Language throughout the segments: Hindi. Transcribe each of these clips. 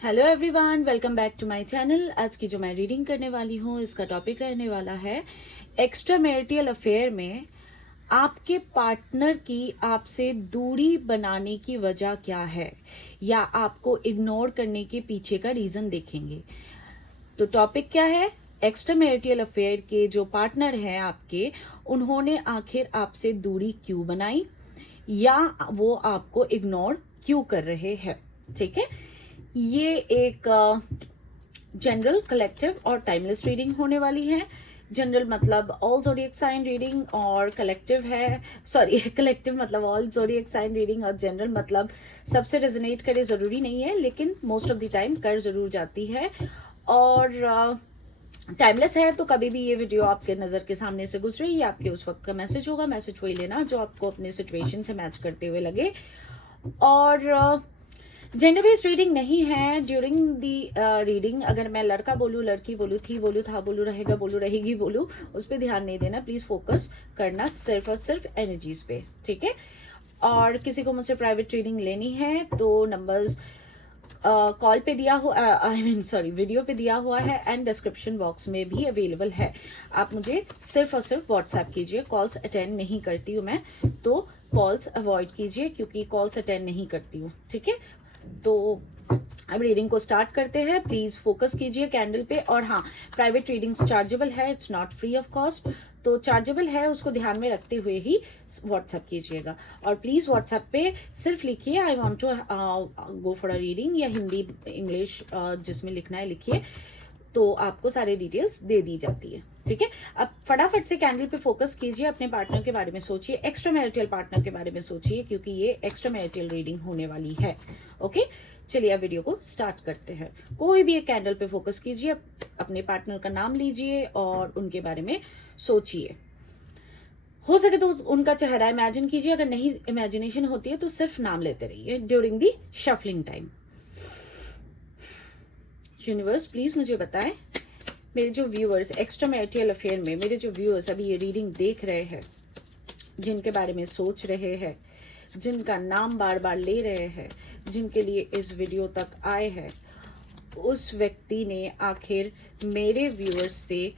Hello everyone, welcome back to my channel. आज की जो मैं रीडिंग करने वाली हूँ इसका टॉपिक रहने वाला है एक्स्ट्रा मैरिटल अफेयर में आपके पार्टनर की आपसे दूरी बनाने की वजह क्या है या आपको इग्नोर करने के पीछे का रीजन देखेंगे। तो टॉपिक क्या है? एक्स्ट्रा मैरिटल अफेयर के जो पार्टनर हैं आपके, उन्होंने आखिर आपसे दूरी क्यों बनाई या वो आपको इग्नोर क्यों कर रहे हैं। ठीक है, ये एक जनरल, कलेक्टिव और टाइमलेस रीडिंग होने वाली है। जनरल मतलब ऑल ज़ोडिएक साइन रीडिंग और कलेक्टिव है, सॉरी कलेक्टिव मतलब ऑल ज़ोडिएक साइन रीडिंग और जनरल मतलब सबसे रेजोनेट करे ज़रूरी नहीं है, लेकिन मोस्ट ऑफ द टाइम कर ज़रूर जाती है। और टाइमलेस है, तो कभी भी ये वीडियो आपके नज़र के सामने से गुजरे, ये आपके उस वक्त का मैसेज होगा। मैसेज वही लेना जो आपको अपने सिचुएशन से मैच करते हुए लगे। और जेंडर बेस्ड रीडिंग नहीं है। ड्यूरिंग दी रीडिंग अगर मैं लड़का बोलूँ, लड़की बोलूँ, थी बोलूँ, था बोलूँ, रहेगा बोलूँ, रहेगी बोलूँ, उस पर ध्यान नहीं देना। प्लीज फोकस करना सिर्फ और सिर्फ एनर्जीज पे, ठीक है। और किसी को मुझसे प्राइवेट रीडिंग लेनी है तो नंबर्स कॉल पे दिया हुआ, आई मीन सॉरी, वीडियो पे दिया हुआ है एंड डिस्क्रिप्शन बॉक्स में भी अवेलेबल है। आप मुझे सिर्फ और सिर्फ व्हाट्सएप कीजिए। कॉल्स अटेंड नहीं करती हूँ मैं, तो कॉल्स अवॉइड कीजिए क्योंकि कॉल्स अटेंड नहीं करती हूँ, ठीक है। तो अब रीडिंग को स्टार्ट करते हैं। प्लीज फोकस कीजिए कैंडल पे। और हाँ, प्राइवेट रीडिंग्स चार्जेबल है, it's not free of cost, तो चार्जेबल है, उसको ध्यान में रखते हुए ही व्हाट्सएप कीजिएगा। और प्लीज व्हाट्सएप पे सिर्फ लिखिए I want to go for a reading, या हिंदी इंग्लिश जिसमें लिखना है लिखिए, तो आपको सारे डिटेल्स दे दी जाती है, ठीक है। अब फटाफट से कैंडल पे फोकस कीजिए, अपने पार्टनर के बारे में सोचिए, एक्स्ट्रा मैरिटल पार्टनर के बारे में सोचिए, क्योंकि ये एक्स्ट्रा मैरिटल रीडिंग होने वाली है। ओके, चलिए अब वीडियो को स्टार्ट करते हैं। कोई भी एक कैंडल पे फोकस कीजिए, अपने पार्टनर का नाम लीजिए और उनके बारे में सोचिए। हो सके तो उनका चेहरा इमेजिन कीजिए, अगर नहीं इमेजिनेशन होती है तो सिर्फ नाम लेते रहिए during the shuffling time. Universe please मुझे बताएं, मेरे जो व्यूअर्स एक्स्ट्रा मैरिटल अफेयर में, मेरे जो व्यूअर्स अभी ये रीडिंग देख रहे हैं, जिनके बारे में सोच रहे हैं, जिनका नाम बार बार ले रहे हैं, जिनके लिए इस वीडियो तक आए हैं, उस व्यक्ति ने आखिर मेरे व्यूअर्स से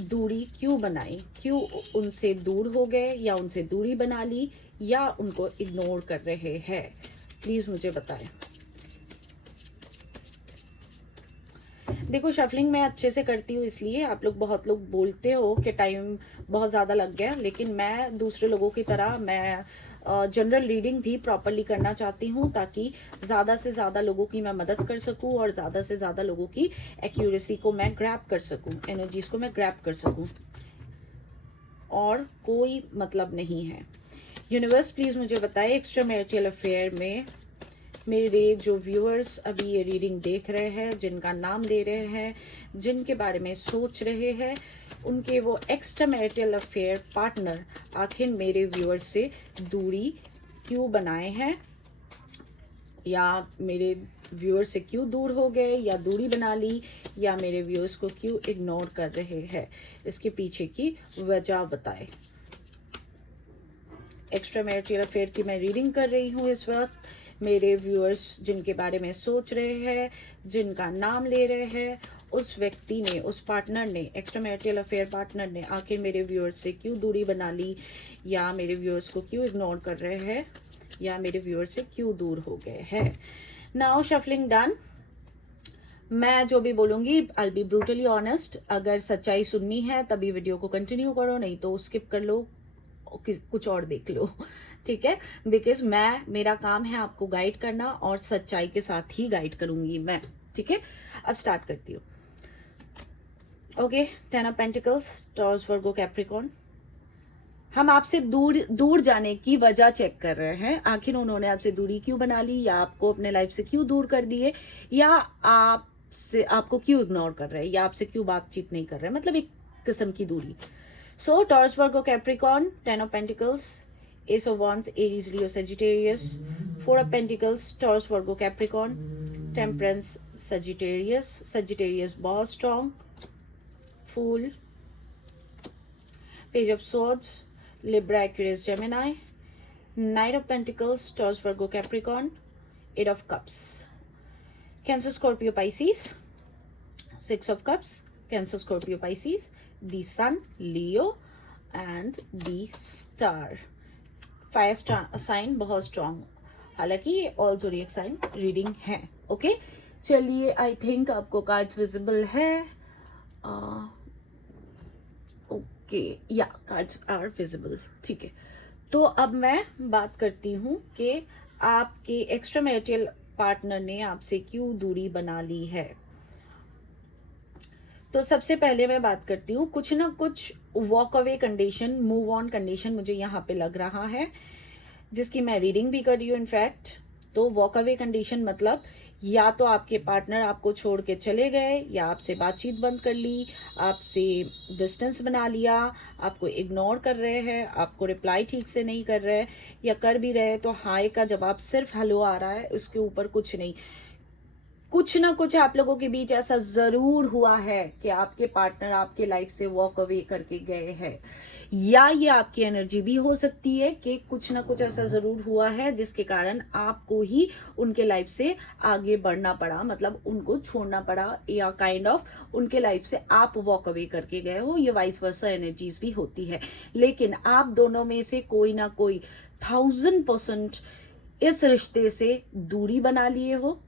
दूरी क्यों बनाई, क्यों उनसे दूर हो गए या उनसे दूरी बना ली या उनको इग्नोर कर रहे हैं। प्लीज मुझे बताएं। देखो, शफलिंग मैं अच्छे से करती हूँ, इसलिए आप लोग बहुत लोग बोलते हो कि टाइम बहुत ज़्यादा लग गया, लेकिन मैं दूसरे लोगों की तरह मैं जनरल रीडिंग भी प्रॉपरली करना चाहती हूँ, ताकि ज़्यादा से ज़्यादा लोगों की मैं मदद कर सकूँ और ज़्यादा से ज़्यादा लोगों की एक्यूरेसी को मैं ग्रैब कर सकूँ, एनर्जीज को मैं ग्रैब कर सकूँ, और कोई मतलब नहीं है। यूनिवर्स प्लीज़ मुझे बताए, एक्स्ट्रा मैरिटल अफेयर में मेरे जो व्यूअर्स अभी ये रीडिंग देख रहे हैं, जिनका नाम ले रहे हैं, जिनके बारे में सोच रहे हैं, उनके वो एक्स्ट्रा मैरिटल अफेयर पार्टनर आखिर मेरे व्यूअर्स से दूरी क्यों बनाए हैं, या मेरे व्यूअर्स से क्यों दूर हो गए या दूरी बना ली, या मेरे व्यूअर्स को क्यों इग्नोर कर रहे हैं, इसके पीछे की वजह बताए। एक्स्ट्रा मैरिटल अफेयर की मैं रीडिंग कर रही हूँ इस वक्त। मेरे व्यूअर्स जिनके बारे में सोच रहे हैं, जिनका नाम ले रहे हैं, उस व्यक्ति ने, उस पार्टनर ने, एक्स्ट्रा मैरिटल अफेयर पार्टनर ने आखिर मेरे व्यूअर्स से क्यों दूरी बना ली, या मेरे व्यूअर्स को क्यों इग्नोर कर रहे हैं, या मेरे व्यूअर्स से क्यों दूर हो गए हैं। Now shuffling done. मैं जो भी बोलूंगी आई बी ब्रूटली ऑनेस्ट। अगर सच्चाई सुननी है तभी वीडियो को कंटिन्यू करो, नहीं तो स्किप कर लो, कुछ और देख लो, ठीक है। बिकॉज मेरा काम है आपको गाइड करना, और सच्चाई के साथ ही गाइड करूंगी मैं, ठीक है। अब स्टार्ट करती हूँ। Okay, 10 of pentacles, taurus, Virgo, Capricorn. हम आपसे दूर दूर जाने की वजह चेक कर रहे हैं। आखिर उन्होंने आपसे दूरी क्यों बना ली, या आपको अपने लाइफ से क्यों दूर कर दिए, या आपको क्यों इग्नोर कर रहे हैं, या आपसे क्यों बातचीत नहीं कर रहे हैं, मतलब एक किस्म की दूरी। So, Taurus, Virgo, Capricorn, 10 of Pentacles, Ace of Wands, Aries, Leo, Sagittarius, 4 of Pentacles, Taurus, Virgo, Capricorn, Temperance, Sagittarius, Sagittarius, बहुत strong, Fool, Page of Swords, Libra, Aquarius, Gemini, Knight of Pentacles, Taurus, Virgo, Capricorn, 8 of Cups. Cancer, Scorpio, Pisces. Six of Cups, Cancer, Scorpio, Pisces. The Sun, Leo, and the Star. Fire sign बहुत स्ट्रांग, हालांकि ये ऑल ज़ोडिएक साइन रीडिंग है. ओके, चलिए, आई थिंक आपको कार्ड्स विजिबल है. ओके, या कार्ड्स आर विजिबल. ठीक है, तो अब मैं बात करती हूँ कि आपके एक्स्ट्रा मैरिटल पार्टनर ने आपसे क्यों दूरी बना ली है. तो सबसे पहले मैं बात करती हूँ, कुछ ना कुछ walk away condition, move on condition मुझे यहाँ पे लग रहा है, जिसकी मैं रीडिंग भी कर रही हूँ इनफैक्ट. तो वॉक अवे कंडीशन मतलब या तो आपके पार्टनर आपको छोड़ के चले गए, या आपसे बातचीत बंद कर ली, आपसे डिस्टेंस बना लिया, आपको इग्नोर कर रहे हैं, आपको रिप्लाई ठीक से नहीं कर रहे, या कर भी रहे तो हाय का जवाब सिर्फ हेलो आ रहा है, उसके ऊपर कुछ नहीं. कुछ ना कुछ आप लोगों के बीच ऐसा जरूर हुआ है कि आपके पार्टनर आपके लाइफ से वॉक अवे करके गए हैं, या ये आपकी एनर्जी भी हो सकती है कि कुछ ना कुछ ऐसा जरूर हुआ है जिसके कारण आपको ही उनके लाइफ से आगे बढ़ना पड़ा, मतलब उनको छोड़ना पड़ा, या काइंड ऑफ उनके लाइफ से आप वॉक अवे करके गए हो. ये वाइस वर्सा एनर्जीज भी होती है, लेकिन आप दोनों में से कोई ना कोई 1000% इस रिश्ते से दूरी बना लिए हो.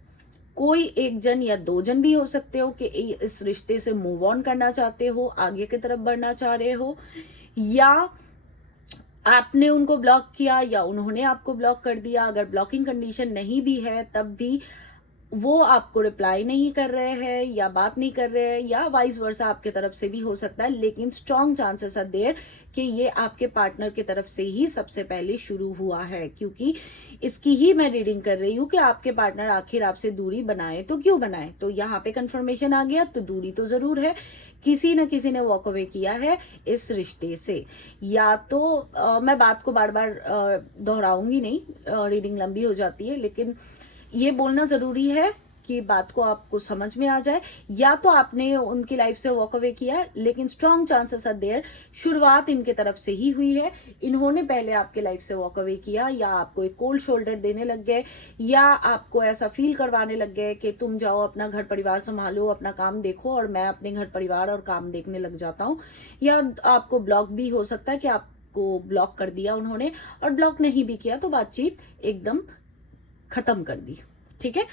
कोई एक जन या दो जन भी हो सकते हो कि इस रिश्ते से मूव ऑन करना चाहते हो, आगे की तरफ बढ़ना चाह रहे हो, या आपने उनको ब्लॉक किया या उन्होंने आपको ब्लॉक कर दिया. अगर ब्लॉकिंग कंडीशन नहीं भी है तब भी वो आपको रिप्लाई नहीं कर रहे हैं या बात नहीं कर रहे हैं, या वाइस वर्सा आपके तरफ से भी हो सकता है, लेकिन स्ट्रॉन्ग चांसेस आर देयर कि ये आपके पार्टनर की तरफ से ही सबसे पहले शुरू हुआ है, क्योंकि इसकी ही मैं रीडिंग कर रही हूँ कि आपके पार्टनर आखिर आपसे दूरी बनाए तो क्यों बनाए. तो यहाँ पे कंफर्मेशन आ गया, तो दूरी तो जरूर है, किसी न किसी ने वॉक अवे किया है इस रिश्ते से. या तो मैं बात को बार बार दोहराऊंगी नहीं, रीडिंग लंबी हो जाती है, लेकिन ये बोलना जरूरी है कि बात को आपको समझ में आ जाए. या तो आपने उनकी लाइफ से वॉक अवे किया, लेकिन स्ट्रॉन्ग चांसेस आर देयर शुरुआत इनके तरफ से ही हुई है, इन्होंने पहले आपके लाइफ से वॉक अवे किया, या आपको एक कोल्ड शोल्डर देने लग गए, या आपको ऐसा फील करवाने लग गए कि तुम जाओ अपना घर परिवार संभालो, अपना काम देखो, और मैं अपने घर परिवार और काम देखने लग जाता हूँ. या आपको ब्लॉक भी हो सकता है कि आपको ब्लॉक कर दिया उन्होंने, और ब्लॉक नहीं भी किया तो बातचीत एकदम खत्म कर दी. ठीक है,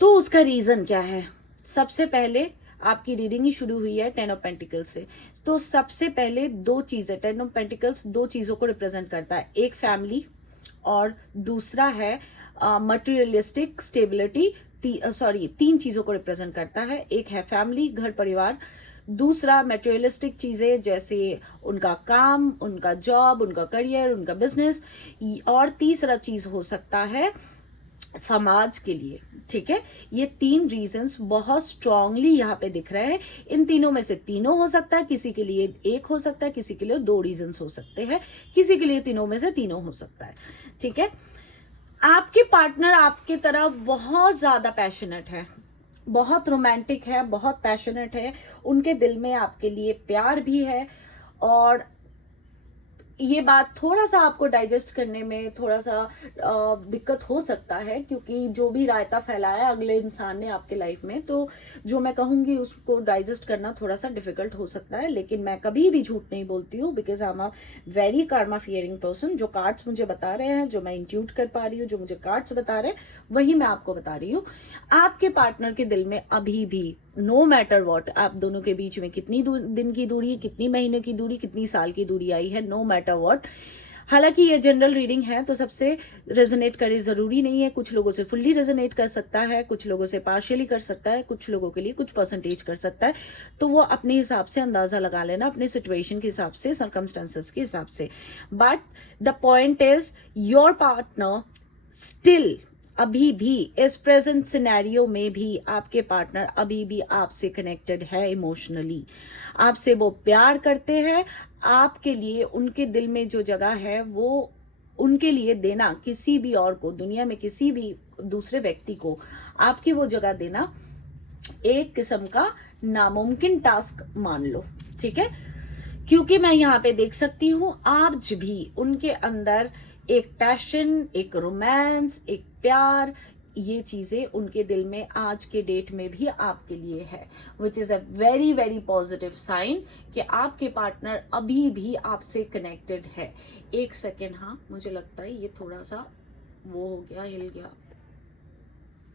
तो उसका रीजन क्या है. सबसे पहले आपकी रीडिंग ही शुरू हुई है 10 ऑफ पेंटिकल्स से, तो सबसे पहले दो चीजें, 10 ऑफ पेंटिकल्स दो चीजों को रिप्रेजेंट करता है, एक फैमिली और दूसरा है मटेरियलिस्टिक स्टेबिलिटी. तीन चीजों को रिप्रेजेंट करता है, एक है फैमिली, घर परिवार, दूसरा मटेरियलिस्टिक चीजें जैसे उनका काम, उनका जॉब, उनका करियर, उनका बिजनेस, और तीसरा चीज हो सकता है समाज के लिए. ठीक है, ये तीन रीजंस बहुत स्ट्रांगली यहाँ पे दिख रहे हैं. इन तीनों में से तीनों हो सकता है, किसी के लिए एक हो सकता है, किसी के लिए दो रीजंस हो सकते हैं, किसी के लिए तीनों में से तीनों हो सकता है. ठीक है, आपके पार्टनर आपके तरफ बहुत ज्यादा पैशनेट है, बहुत रोमांटिक है, बहुत पैशनेट है, उनके दिल में आपके लिए प्यार भी है. और ये बात थोड़ा सा आपको डाइजेस्ट करने में थोड़ा सा दिक्कत हो सकता है, क्योंकि जो भी रायता फैलाया अगले इंसान ने आपके लाइफ में, तो जो मैं कहूंगी उसको डाइजेस्ट करना थोड़ा सा डिफिकल्ट हो सकता है. लेकिन मैं कभी भी झूठ नहीं बोलती हूँ, because I am a very Karma fearing person. जो कार्ड्स मुझे बता रहे हैं, जो मैं इंट्यूट कर पा रही हूँ, जो मुझे कार्ड्स बता रहे हैं, वही मैं आपको बता रही हूँ. आपके पार्टनर के दिल में अभी भी नो मैटर वॉट, आप दोनों के बीच में कितनी दिन की दूरी, कितनी महीने की दूरी, कितनी साल की दूरी आई है, नो मैटर वॉट. हालांकि ये जनरल रीडिंग है तो सबसे रेजोनेट करे जरूरी नहीं है, कुछ लोगों से फुल्ली रेजोनेट कर सकता है, कुछ लोगों से पार्शियली कर सकता है, कुछ लोगों के लिए कुछ परसेंटेज कर सकता है. तो वो अपने हिसाब से अंदाजा लगा लेना, अपने सिचुएशन के हिसाब से, सर्कमस्टेंसेस के हिसाब से. But the point is your partner still, अभी भी इस प्रेजेंट सिनेरियो में भी आपके पार्टनर अभी भी आपसे कनेक्टेड है इमोशनली, आपसे वो प्यार करते हैं. आपके लिए उनके दिल में जो जगह है वो उनके लिए देना, किसी भी और को, दुनिया में किसी भी दूसरे व्यक्ति को आपकी वो जगह देना एक किस्म का नामुमकिन टास्क मान लो. ठीक है, क्योंकि मैं यहाँ पे देख सकती हूँ आज भी उनके अंदर एक पैशन, एक रोमांस, एक प्यार, ये चीज़ें उनके दिल में आज के डेट में भी आपके लिए है, which is a very very positive sign कि आपके पार्टनर अभी भी आपसे कनेक्टेड है। एक सेकेंड, हाँ मुझे लगता है ये थोड़ा सा वो हो गया, हिल गया।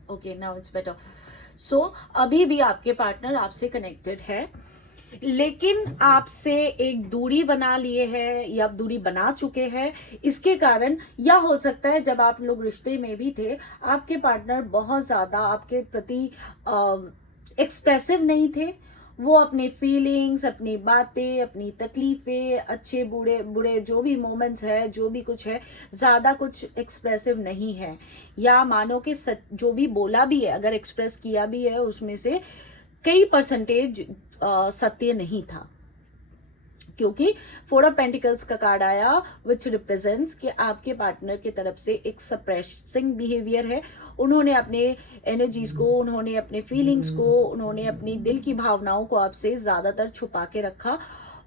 Okay, now it's better. So अभी भी आपके पार्टनर आपसे कनेक्टेड है, लेकिन आपसे एक दूरी बना लिए है या दूरी बना चुके हैं। इसके कारण, या हो सकता है जब आप लोग रिश्ते में भी थे, आपके पार्टनर बहुत ज्यादा आपके प्रति एक्सप्रेसिव नहीं थे। वो अपनी फीलिंग्स, अपनी बातें, अपनी तकलीफें, अच्छे बुरे बुरे जो भी मोमेंट्स है, जो भी कुछ है, ज्यादा कुछ एक्सप्रेसिव नहीं है। या मानो कि जो भी बोला भी है, अगर एक्सप्रेस किया भी है, उसमें से कई परसेंटेज सत्य नहीं था। क्योंकि 4 ऑफ पेंटिकल्स का कार्ड आया, विच रिप्रेजेंट्स कि आपके पार्टनर की तरफ से एक सप्रेसिंग बिहेवियर है। उन्होंने अपने एनर्जीज को, उन्होंने अपने फीलिंग्स को, उन्होंने अपनी दिल की भावनाओं को आपसे ज्यादातर छुपा के रखा,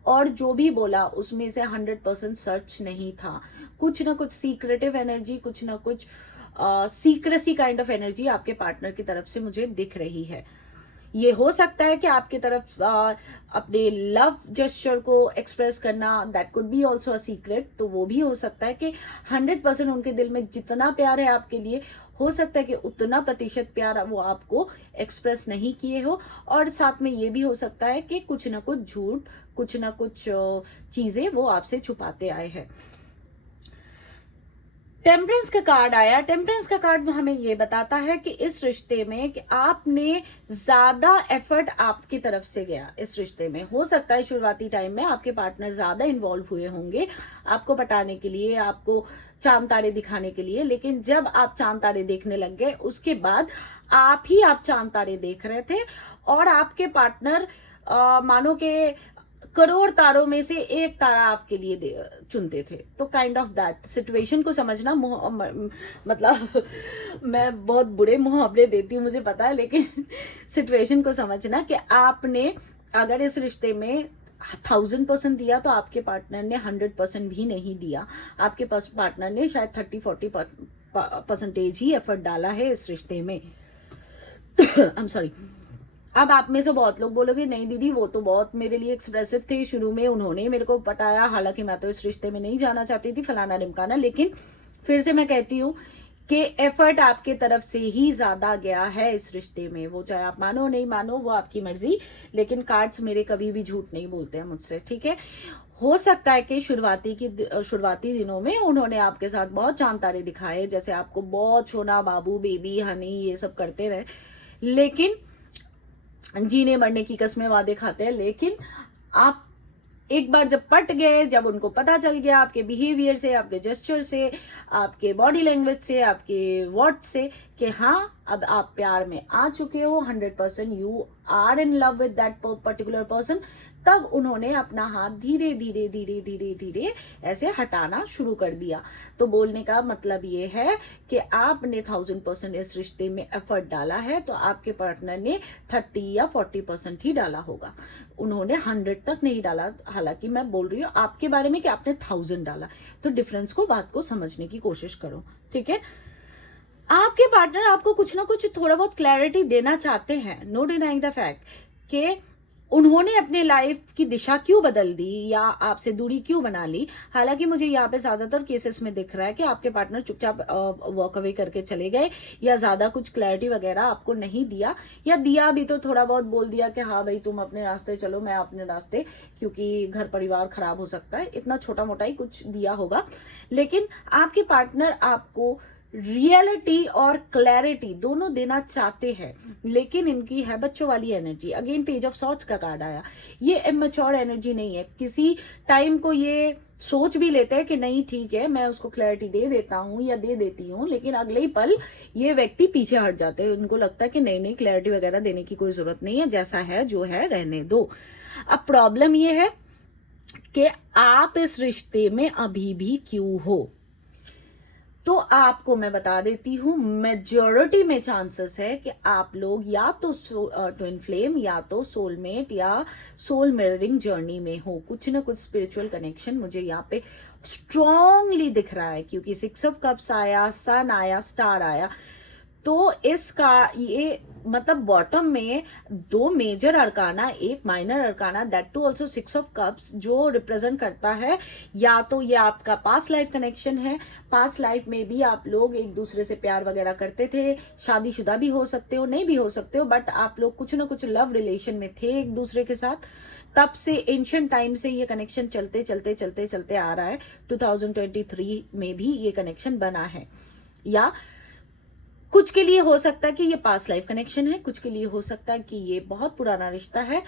और जो भी बोला उसमें से 100% सच नहीं था। कुछ ना कुछ सीक्रेटिव एनर्जी, कुछ ना कुछ सीक्रेसी काइंड ऑफ एनर्जी आपके पार्टनर की तरफ से मुझे दिख रही है। ये हो सकता है कि आपकी तरफ अपने लव जेस्चर को एक्सप्रेस करना, that could be also a secret. तो वो भी हो सकता है कि 100% उनके दिल में जितना प्यार है आपके लिए, हो सकता है कि उतना प्रतिशत प्यार वो आपको एक्सप्रेस नहीं किए हो। और साथ में ये भी हो सकता है कि कुछ ना कुछ झूठ, कुछ ना कुछ चीजें वो आपसे छुपाते आए हैं। टेम्परेंस का कार्ड आया। टेम्परेंस का कार्ड हमें ये बताता है कि इस रिश्ते में कि आपने ज्यादा एफर्ट आपकी तरफ से गया। इस रिश्ते में हो सकता है शुरुआती टाइम में आपके पार्टनर ज्यादा इन्वॉल्व हुए होंगे आपको पटाने के लिए, आपको चांद तारे दिखाने के लिए। लेकिन जब आप चांद तारे देखने लग गए, उसके बाद आप चांद तारे देख रहे थे, और आपके पार्टनर मानो के करोड़ तारों में से एक तारा आपके लिए चुनते थे। तो काइंड ऑफ दैट सिचुएशन को समझना, मतलब मैं बहुत बुरे मुहावरे देती हूँ मुझे पता है, लेकिन सिचुएशन को समझना कि आपने अगर इस रिश्ते में 1000% दिया, तो आपके पार्टनर ने 100% भी नहीं दिया। आपके पास पार्टनर ने शायद 30-40% ही एफर्ट डाला है इस रिश्ते में। I am sorry. अब आप में से बहुत लोग बोलोगे नहीं दीदी, वो तो बहुत मेरे लिए एक्सप्रेसिव थे, शुरू में उन्होंने मेरे को पटाया, हालांकि मैं तो इस रिश्ते में नहीं जाना चाहती थी, फलाना ढिमकाना। लेकिन फिर से मैं कहती हूँ कि एफर्ट आपके तरफ से ही ज्यादा गया है इस रिश्ते में। वो चाहे आप मानो नहीं मानो, वो आपकी मर्जी, लेकिन कार्ड्स मेरे कभी भी झूठ नहीं बोलते हैं मुझसे, ठीक है। हो सकता है कि शुरुआती दिनों में उन्होंने आपके साथ बहुत चांद तारे दिखाए, जैसे आपको बहुत सोना बाबू, बेबी, हनी, ये सब करते रहे, लेकिन जीने मरने की कस्में वादे खाते हैं। लेकिन आप एक बार जब पट गए, जब उनको पता चल गया आपके बिहेवियर से, आपके जेस्चर से, आपके बॉडी लैंग्वेज से, आपके वर्ड से, कि हाँ अब आप प्यार में आ चुके हो, 100% you are in love with that particular person, तब उन्होंने अपना हाथ धीरे धीरे धीरे धीरे धीरे ऐसे हटाना शुरू कर दिया। तो बोलने का मतलब ये है कि आपने 1000% इस रिश्ते में एफर्ट डाला है, तो आपके पार्टनर ने 30 या 40% ही डाला होगा। उन्होंने 100 तक नहीं डाला। हालांकि मैं बोल रही हूँ आपके बारे में कि आपने 1000 डाला। तो डिफरेंस को, बात को समझने की कोशिश करो, ठीक है। आपके पार्टनर आपको कुछ ना कुछ थोड़ा बहुत क्लैरिटी देना चाहते हैं, नो डिनाइंग द फैक्ट कि उन्होंने अपने लाइफ की दिशा क्यों बदल दी या आपसे दूरी क्यों बना ली। हालांकि मुझे यहाँ पे ज्यादातर केसेस में दिख रहा है कि आपके पार्टनर चुपचाप वॉक अवे करके चले गए, या ज्यादा कुछ क्लैरिटी वगैरह आपको नहीं दिया, या दिया भी तो थोड़ा बहुत बोल दिया कि हाँ भाई तुम अपने रास्ते चलो, मैं अपने रास्ते, क्योंकि घर परिवार खराब हो सकता है, इतना छोटा मोटा ही कुछ दिया होगा। लेकिन आपके पार्टनर आपको रियलिटी और क्लैरिटी दोनों देना चाहते हैं, लेकिन इनकी है बच्चों वाली energy. Again page of swords का कार्ड आया। ये इमेच्योर एनर्जी नहीं है। किसी टाइम को ये सोच भी लेते हैं कि नहीं ठीक है, मैं उसको क्लैरिटी दे देता हूँ या दे देती हूँ, लेकिन अगले ही पल ये व्यक्ति पीछे हट जाते हैं। उनको लगता है कि नहीं नहीं, क्लैरिटी वगैरह देने की कोई जरूरत नहीं है, जैसा है जो है रहने दो। अब प्रॉब्लम ये है कि आप इस रिश्ते में अभी भी क्यों हो। तो आपको मैं बता देती हूँ, मेजॉरिटी में चांसेस है कि आप लोग या तो ट्विन फ्लेम, या तो सोलमेट, या सोल मिररिंग जर्नी में हो। कुछ ना कुछ स्पिरिचुअल कनेक्शन मुझे यहाँ पे स्ट्रांगली दिख रहा है, क्योंकि 6 ऑफ कप्स आया, सन आया, स्टार आया। तो इसका ये मतलब बॉटम में 2 मेजर अरकाना, एक minor arcana, that too also 6 of cups, जो रिप्रेजेंट करता है या तो ये आपका पास्ट लाइफ कनेक्शन है, पास्ट लाइफ में भी आप लोग एक दूसरे से प्यार वगैरह करते थे, शादीशुदा भी हो सकते हो, नहीं भी हो सकते हो, बट आप लोग कुछ ना कुछ लव रिलेशन में थे एक दूसरे के साथ। तब से एंशिएंट टाइम से ये कनेक्शन चलते चलते चलते चलते आ रहा है। 2023 में भी ये कनेक्शन बना है। या कुछ के लिए हो सकता है कि ये पास्ट लाइफ कनेक्शन है, कुछ के लिए हो सकता है कि ये बहुत पुराना रिश्ता है,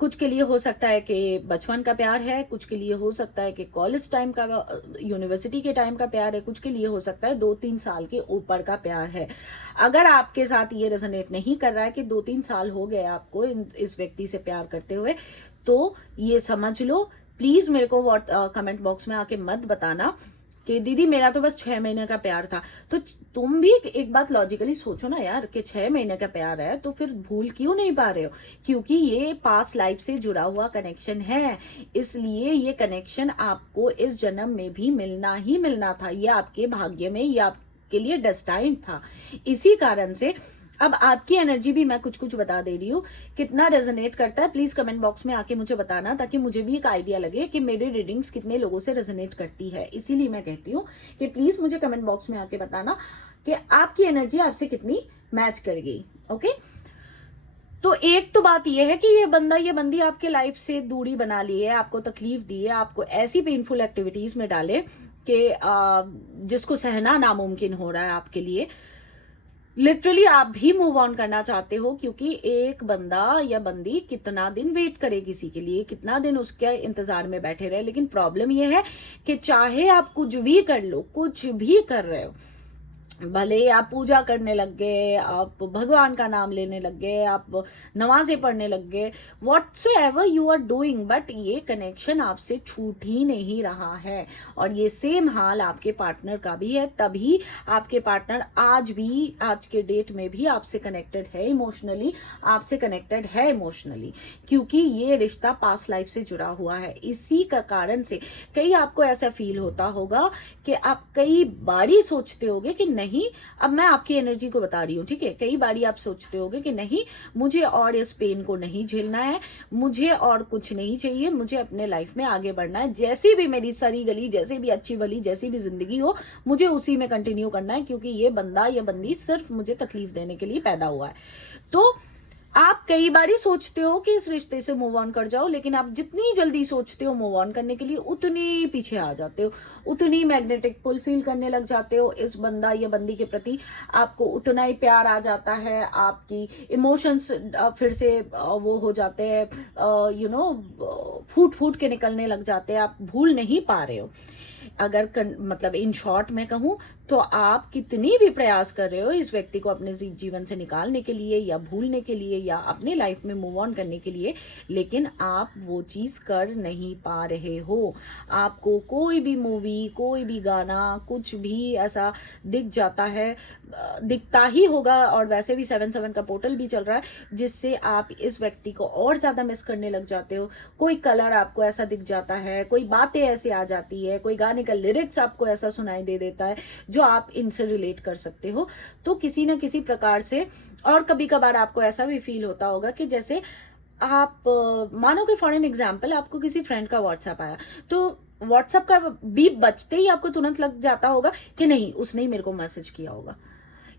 कुछ के लिए हो सकता है कि बचपन का प्यार है, कुछ के लिए हो सकता है कि कॉलेज टाइम का, यूनिवर्सिटी के टाइम का प्यार है, कुछ के लिए हो सकता है 2-3 साल के ऊपर का प्यार है। अगर आपके साथ ये रेजोनेट नहीं कर रहा है कि 2-3 साल हो गए आपको इस व्यक्ति से प्यार करते हुए, तो ये समझ लो, प्लीज मेरे को कमेंट बॉक्स में आके मत बताना कि दीदी मेरा तो बस 6 महीने का प्यार था। तो तुम भी एक बात लॉजिकली सोचो ना यार, कि 6 महीने का प्यार है तो फिर भूल क्यों नहीं पा रहे हो? क्योंकि ये पास्ट लाइफ से जुड़ा हुआ कनेक्शन है, इसलिए ये कनेक्शन आपको इस जन्म में भी मिलना ही मिलना था। ये आपके भाग्य में, ये आपके लिए डेस्टाइन्ड था। इसी कारण से अब आपकी एनर्जी भी मैं कुछ कुछ बता दे रही हूँ, कितना रेजोनेट करता है प्लीज कमेंट बॉक्स में आके मुझे बताना, ताकि मुझे भी एक आइडिया लगे कि मेरी रीडिंग्स कितने लोगों से रेजोनेट करती है। इसीलिए मैं कहती हूँ कि प्लीज मुझे कमेंट बॉक्स में आके बताना कि आपकी एनर्जी आपसे कितनी मैच कर गई। ओके, तो एक तो बात यह है कि ये बंदा ये बंदी आपके लाइफ से दूरी बना ली है, आपको तकलीफ दी है, आपको ऐसी पेनफुल एक्टिविटीज में डाले कि जिसको सहना नामुमकिन हो रहा है आपके लिए। लिटरली आप भी मूव ऑन करना चाहते हो, क्योंकि एक बंदा या बंदी कितना दिन वेट करे किसी के लिए, कितना दिन उसके इंतजार में बैठे रहे। लेकिन प्रॉब्लम यह है कि चाहे आप कुछ भी कर लो, कुछ भी कर रहे हो, भले आप पूजा करने लग गए, आप भगवान का नाम लेने लग गए, आप नमाजें पढ़ने लग गए, whatsoever you are doing, but ये कनेक्शन आपसे छूट ही नहीं रहा है। और ये सेम हाल आपके पार्टनर का भी है। तभी आपके पार्टनर आज भी, आज के डेट में भी आपसे कनेक्टेड है इमोशनली, आपसे कनेक्टेड है इमोशनली, क्योंकि ये रिश्ता पास्ट लाइफ से जुड़ा हुआ है। इसी का कारण से कई आपको ऐसा फील होता होगा कि आप कई बारी सोचते होगे कि नहीं, अब मैं आपकी एनर्जी को बता रही हूँ, ठीक है, कई बारी आप सोचते होगे कि नहीं, मुझे और इस पेन को नहीं झेलना है, मुझे और कुछ नहीं चाहिए, मुझे अपने लाइफ में आगे बढ़ना है, जैसी भी मेरी सरी गली, जैसे भी अच्छी भली, जैसी भी जिंदगी हो, मुझे उसी में कंटिन्यू करना है, क्योंकि ये बंदा या बंदी सिर्फ मुझे तकलीफ देने के लिए पैदा हुआ है। तो आप कई बार ही सोचते हो कि इस रिश्ते से मूव ऑन कर जाओ, लेकिन आप जितनी जल्दी सोचते हो मूव ऑन करने के लिए, उतनी पीछे आ जाते हो, उतनी मैग्नेटिक पुल फील करने लग जाते हो इस बंदा या बंदी के प्रति। आपको उतना ही प्यार आ जाता है, आपकी इमोशंस फिर से वो हो जाते हैं, फूट फूट के निकलने लग जाते हैं, आप भूल नहीं पा रहे हो। अगर मतलब इन शॉर्ट में कहूं तो आप कितनी भी प्रयास कर रहे हो इस व्यक्ति को अपने जीवन से निकालने के लिए, या भूलने के लिए, या अपने लाइफ में मूव ऑन करने के लिए, लेकिन आप वो चीज कर नहीं पा रहे हो। आपको कोई भी मूवी, कोई भी गाना, कुछ भी ऐसा दिख जाता है, दिखता ही होगा, और वैसे भी 7/7 का पोर्टल भी चल रहा है, जिससे आप इस व्यक्ति को और ज्यादा मिस करने लग जाते हो। कोई कलर आपको ऐसा दिख जाता है, कोई बातें ऐसी आ जाती है, कोई गाने का लिरिक्स आपको ऐसा सुनाई दे देता है जो आप इनसे रिलेट कर सकते हो। तो किसी ना किसी प्रकार से, और कभी कभार आपको ऐसा भी फील होता होगा कि जैसे आप मानो कि फॉर एन एग्जाम्पल आपको किसी फ्रेंड का व्हाट्सएप आया, तो व्हाट्सएप का बीप बजते ही आपको तुरंत लग जाता होगा कि नहीं, उसने ही मेरे को मैसेज किया होगा।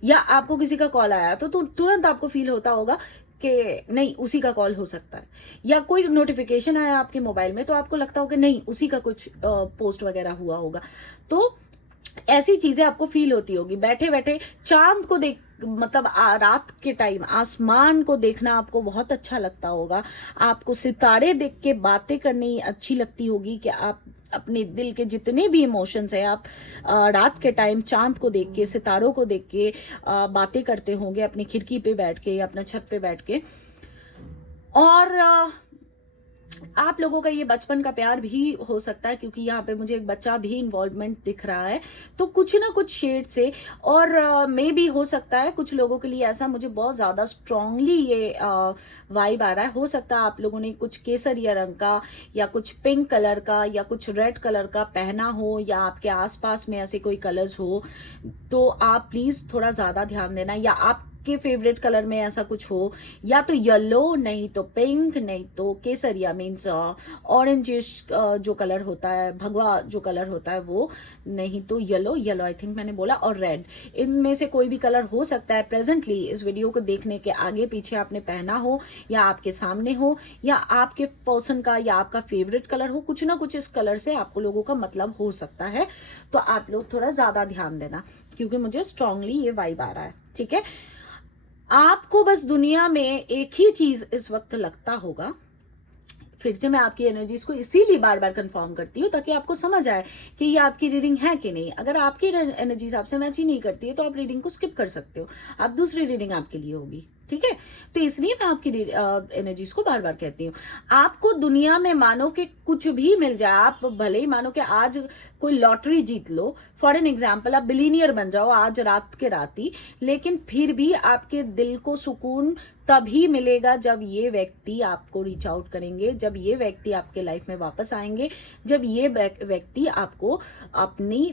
या आपको किसी का कॉल आया तो तुरंत आपको फील होता होगा कि नहीं, उसी का कॉल हो सकता है। या कोई नोटिफिकेशन आया आपके मोबाइल में तो आपको लगता होगा नहीं, उसी का कुछ पोस्ट वगैरह हुआ होगा। तो ऐसी चीजें आपको फील होती होगी। बैठे बैठे चांद को देख, मतलब रात के टाइम आसमान को देखना आपको बहुत अच्छा लगता होगा, आपको सितारे देख के बातें करनी अच्छी लगती होगी, कि आप अपने दिल के जितने भी इमोशंस है आप रात के टाइम चांद को देख के, सितारों को देख के बातें करते होंगे अपनी खिड़की पे बैठ के या अपना छत पे बैठ के। और आप लोगों का ये बचपन का प्यार भी हो सकता है, क्योंकि यहाँ पे मुझे एक बच्चा भी इन्वॉल्वमेंट दिख रहा है, तो कुछ ना कुछ शेड से। और मे भी हो सकता है कुछ लोगों के लिए ऐसा, मुझे बहुत ज़्यादा स्ट्रांगली ये वाइब आ रहा है। हो सकता है आप लोगों ने कुछ केसरिया रंग का या कुछ पिंक कलर का या कुछ रेड कलर का पहना हो, या आपके आसपास में ऐसे कोई कलर्स हो, तो आप प्लीज़ थोड़ा ज़्यादा ध्यान देना। या आप के फेवरेट कलर में ऐसा कुछ हो, या तो येलो, नहीं तो पिंक, नहीं तो केसरिया, मीन्स ऑरेंजिश जो कलर होता है, भगवा जो कलर होता है वो, नहीं तो येलो, येलो आई थिंक मैंने बोला, और रेड, इनमें से कोई भी कलर हो सकता है। प्रेजेंटली इस वीडियो को देखने के आगे पीछे आपने पहना हो, या आपके सामने हो, या आपके पर्सन का या आपका फेवरेट कलर हो, कुछ ना कुछ इस कलर से आपको लोगों का मतलब हो सकता है। तो आप लोग थोड़ा ज्यादा ध्यान देना, क्योंकि मुझे स्ट्रांगली ये वाइब आ रहा है। ठीक है, आपको बस दुनिया में एक ही चीज इस वक्त लगता होगा, फिर से मैं आपकी एनर्जीज को इसीलिए बार बार कंफर्म करती हूँ ताकि आपको समझ आए कि ये आपकी रीडिंग है कि नहीं। अगर आपकी एनर्जीज आपसे मैच ही नहीं करती है तो आप रीडिंग को स्किप कर सकते हो, आप दूसरी रीडिंग आपके लिए होगी। ठीक है, तो इसलिए मैं आपकी एनर्जीज को बार बार कहती हूँ। आपको दुनिया में मानो कि कुछ भी मिल जाए, आप भले ही मानो कि आज कोई lottery Jeet low, for an example आप बिलीनियर बन जाओ आज रात के रात ही, लेकिन फिर भी आपके दिल को सुकून तभी मिलेगा जब ये व्यक्ति आपको रीच आउट करेंगे, जब ये व्यक्ति आपके लाइफ में वापस आएंगे, जब ये व्यक्ति आपको अपनी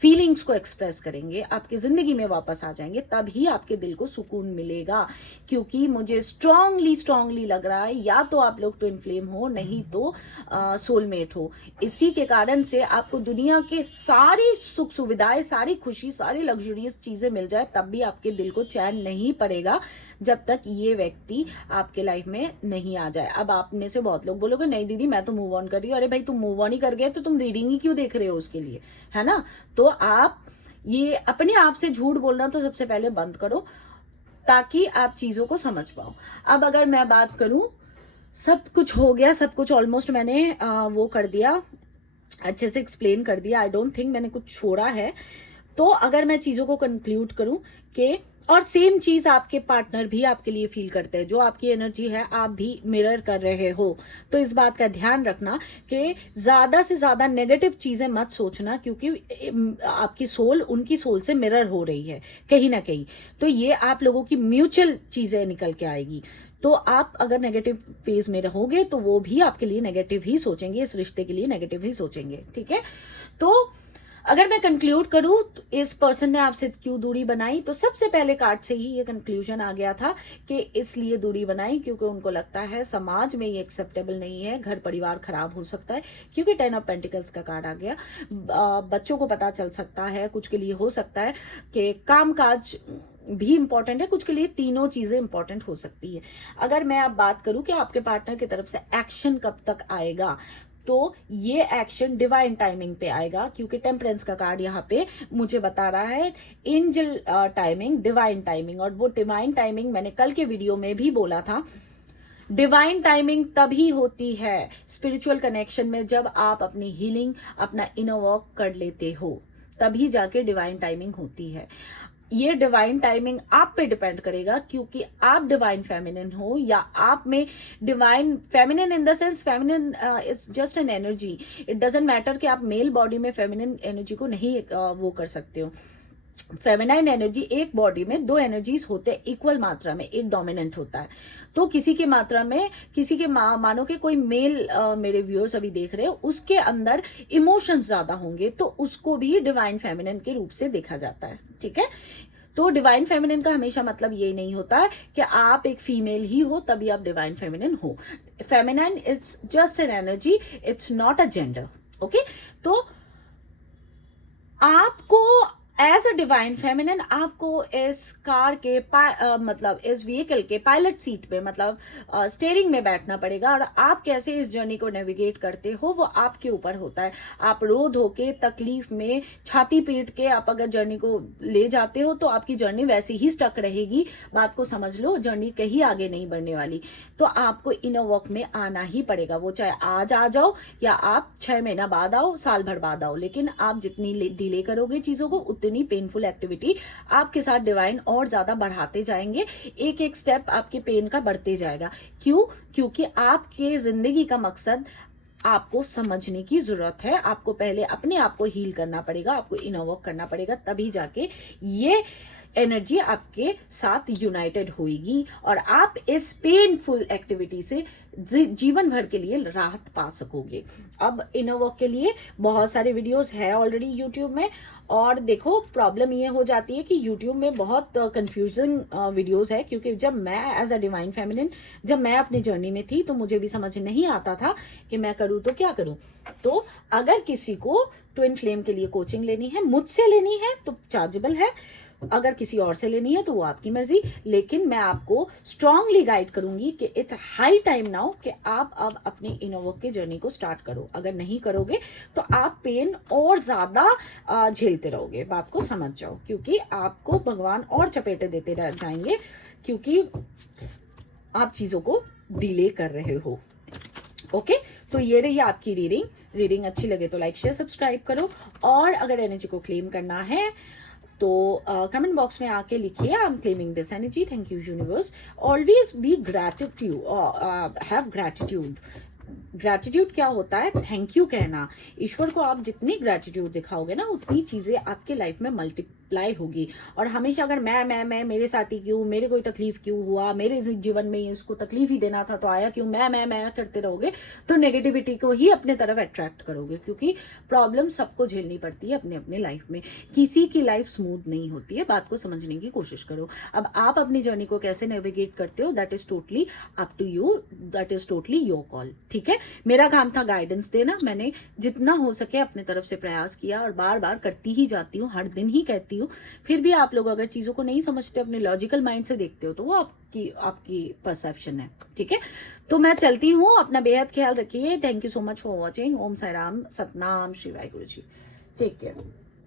फीलिंग्स को एक्सप्रेस करेंगे, आपकी जिंदगी में वापस आ जाएंगे, तभी आपके दिल को सुकून मिलेगा। क्योंकि मुझे स्ट्रांगली लग रहा है या तो आप लोग ट्विन फ्लेम हो, नहीं तो सोलमेट हो। इसी के कारण से आपको दुनिया के सारी सुख सुविधाएं, सारी खुशी, सारी लग्जरियस चीजें मिल जाए, तब भी आपके दिल को चैन नहीं पड़ेगा जब तक ये व्यक्ति आपके लाइफ में नहीं आ जाए। अब आप में से बहुत लोग बोलोगे नहीं दीदी मैं तो मूव ऑन कर रही हूँ। अरे भाई तुम मूव ऑन ही कर गए तो तुम रीडिंग ही क्यों देख रहे हो उसके लिए, है ना? तो आप ये अपने आप से झूठ बोलना तो सबसे पहले बंद करो, ताकि आप चीजों को समझ पाओ। अब अगर मैं बात करूं, सब कुछ हो गया, सब कुछ ऑलमोस्ट मैंने वो कर दिया, अच्छे से एक्सप्लेन कर दिया। आई डोंट थिंक मैंने कुछ छोड़ा है। तो अगर मैं चीजों को कंक्लूड करूं कि, और सेम चीज आपके पार्टनर भी आपके लिए फील करते हैं, जो आपकी एनर्जी है आप भी मिरर कर रहे हो। तो इस बात का ध्यान रखना कि ज्यादा से ज्यादा नेगेटिव चीजें मत सोचना, क्योंकि आपकी सोल उनकी सोल से मिरर हो रही है कहीं ना कहीं। तो ये आप लोगों की म्यूचुअल चीजें निकल के आएगी। तो आप अगर नेगेटिव फेज में रहोगे तो वो भी आपके लिए नेगेटिव ही सोचेंगे, इस रिश्ते के लिए नेगेटिव ही सोचेंगे। ठीक है, तो अगर मैं कंक्लूड करूं तो इस पर्सन ने आपसे क्यों दूरी बनाई, तो सबसे पहले कार्ड से ही ये कंक्लूजन आ गया था कि इसलिए दूरी बनाई क्योंकि उनको लगता है समाज में ये एक्सेप्टेबल नहीं है, घर परिवार खराब हो सकता है, क्योंकि 10 ऑफ पेंटिकल्स का कार्ड आ गया। बच्चों को पता चल सकता है, कुछ के लिए हो सकता है कि काम काज भी इंपॉर्टेंट है, कुछ के लिए तीनों चीजें इंपॉर्टेंट हो सकती है। अगर मैं अब बात करूं कि आपके पार्टनर की तरफ से एक्शन कब तक आएगा, तो ये एक्शन डिवाइन टाइमिंग पे आएगा, क्योंकि टेम्परेंस का कार्ड यहाँ पे मुझे बता रहा है एंजल टाइमिंग, डिवाइन टाइमिंग। और वो डिवाइन टाइमिंग मैंने कल के वीडियो में भी बोला था, डिवाइन टाइमिंग तभी होती है स्पिरिचुअल कनेक्शन में जब आप अपनी हीलिंग, अपना इनर वर्क कर लेते हो, तभी जाके डिवाइन टाइमिंग होती है। ये डिवाइन टाइमिंग आप पे डिपेंड करेगा, क्योंकि आप डिवाइन फेमिनिन हो या आप में divine feminine, in the sense feminine it's just an energy. It doesn't matter कि आप मेल बॉडी में फेमिनिन एनर्जी को नहीं वो कर सकते हो। फेमिनाइन एनर्जी, एक बॉडी में दो एनर्जीज होते हैं इक्वल मात्रा में, एक डोमिनेंट होता है। तो किसी की मात्रा में, किसी के मानो के कोई मेल मेरे व्यूअर्स अभी देख रहे हो, उसके अंदर इमोशंस ज्यादा होंगे, तो उसको भी डिवाइन फेमिनिन के रूप से देखा जाता है। ठीक है, तो डिवाइन फेमिनिन का हमेशा मतलब ये नहीं होता है कि आप एक फीमेल ही हो तभी आप डिवाइन फेमिनिन हो। Feminine is just an energy, it's not a gender. Okay, तो आपको एज अ डिवाइन फेमिनिन आपको इस कार के मतलब इस व्हीकल के पायलट सीट पे, मतलब स्टीयरिंग में बैठना पड़ेगा, और आप कैसे इस जर्नी को नेविगेट करते हो वो आपके ऊपर होता है। आप रो धो के, तकलीफ में, छाती पीट के आप अगर जर्नी को ले जाते हो तो आपकी जर्नी वैसी ही स्टक रहेगी। बात को समझ लो, जर्नी कहीं आगे नहीं बढ़ने वाली। तो आपको इनर वर्क में आना ही पड़ेगा, वो चाहे आज आ जाओ या आप 6 महीना बाद आओ, साल भर बाद आओ, लेकिन आप जितनी डिले करोगे चीजों को उतनी पेनफुल एक्टिविटी आपके साथ डिवाइन और ज्यादा बढ़ाते जाएंगे, एक एक स्टेप आपके पेन का बढ़ते जाएगा। क्यों? क्योंकि आपके जिंदगी का मकसद आपको समझने की जरूरत है। आपको पहले अपने आप को हील करना पड़ेगा, आपको इनर वर्क करना पड़ेगा, तभी जाके ये एनर्जी आपके साथ यूनाइटेड होगी और आप इस पेनफुल एक्टिविटी से जीवन भर के लिए राहत पा सकोगे। अब इनर वर्क के लिए बहुत सारे वीडियोस है ऑलरेडी यूट्यूब में, और देखो प्रॉब्लम ये हो जाती है कि यूट्यूब में बहुत कंफ्यूजिंग वीडियोस है, क्योंकि जब मैं एज अ डिवाइन फेमिनिन, जब मैं अपनी जर्नी में थी तो मुझे भी समझ नहीं आता था कि मैं करूँ तो क्या करूँ। तो अगर किसी को ट्विन फ्लेम के लिए कोचिंग लेनी है, मुझसे लेनी है तो चार्जेबल है, अगर किसी और से लेनी है तो वो आपकी मर्जी, लेकिन मैं आपको स्ट्रांगली गाइड करूंगी कि इट्स हाई टाइम नाउ कि आप अब अपनी इनर वर्क की जर्नी को स्टार्ट करो। अगर नहीं करोगे तो आप पेन और ज्यादा झेलते रहोगे। बात को समझ जाओ, क्योंकि आपको भगवान और चपेटे देते रह जाएंगे, क्योंकि आप चीजों को डिले कर रहे हो। ओके, तो ये रही आपकी रीडिंग अच्छी लगे तो लाइक शेयर सब्सक्राइब करो, और अगर एनर्जी को क्लेम करना है तो कमेंट बॉक्स में आके लिखिए, I am claiming this energy, thank you universe. Always be gratitude, have gratitude. Gratitude क्या होता है? थैंक यू कहना। ईश्वर को आप जितनी ग्रैटिट्यूड दिखाओगे ना, उतनी चीजें आपके लाइफ में मल्टीप्लाई होगी। और हमेशा अगर मैं मेरे साथ ही क्यों, मेरे कोई तकलीफ क्यों हुआ, मेरे जीवन में इसको तकलीफ ही देना था तो आया क्यों, मैं करते रहोगे तो नेगेटिविटी को ही अपने तरफ अट्रैक्ट करोगे, क्योंकि प्रॉब्लम सबको झेलनी पड़ती है अपने अपने लाइफ में। किसी की लाइफ स्मूथ नहीं होती है, बात को समझने की कोशिश करो। अब आप अपनी जर्नी को कैसे नेविगेट करते हो, that is totally up to you, that is totally your call. ठीक है, मेरा काम था गाइडेंस देना, मैंने जितना हो सके अपने तरफ से प्रयास किया, और बार बार करती ही जाती हूँ, हर दिन ही कहती हूँ। फिर भी आप लोग अगर चीजों को नहीं समझते, अपने लॉजिकल माइंड से देखते हो, तो वो आपकी परसेप्शन है। ठीक है, तो मैं चलती हूँ, अपना बेहद ख्याल रखिए। Thank you so much for watching. Om Sai Ram, Satnam, Shri Waheguru ji. Take care.